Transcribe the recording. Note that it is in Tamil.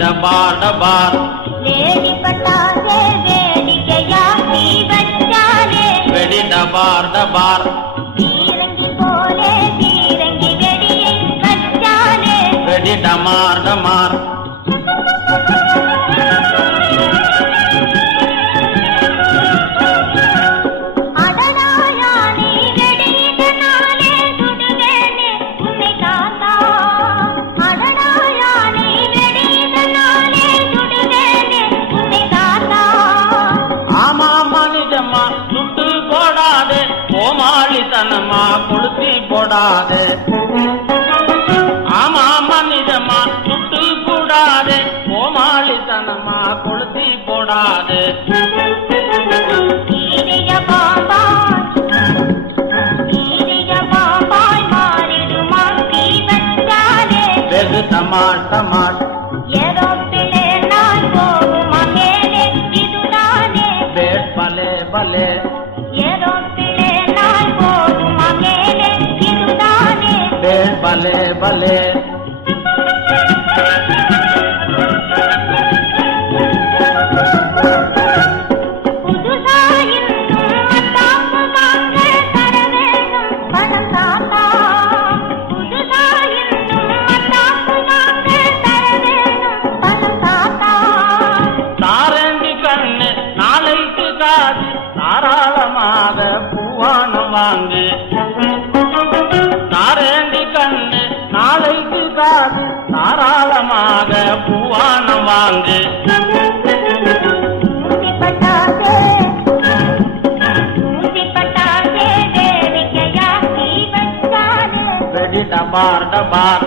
डबार डबार लेडी पटाखे वेडिकया की बच्चाने वेडी डबार डबार तीरंगी बोले तीरंगी वेडी बच्चाने वेडी डमार डमार तनमा कुलती पोड़ादे आमा निजमा सुट्टू पोड़ादे कोमाली तनमा कुलती पोड़ादे बेग टमाट टमाट बेट बले बले बले बले தாரண்டி கண்ணு நாளைக்கு காது தாராளமாக பூவான வாங்கு தாரண்டி கண்ணு நாளைக்கு காது தாராளமாக பூவான வாங்கு வெடி டபார் டபார்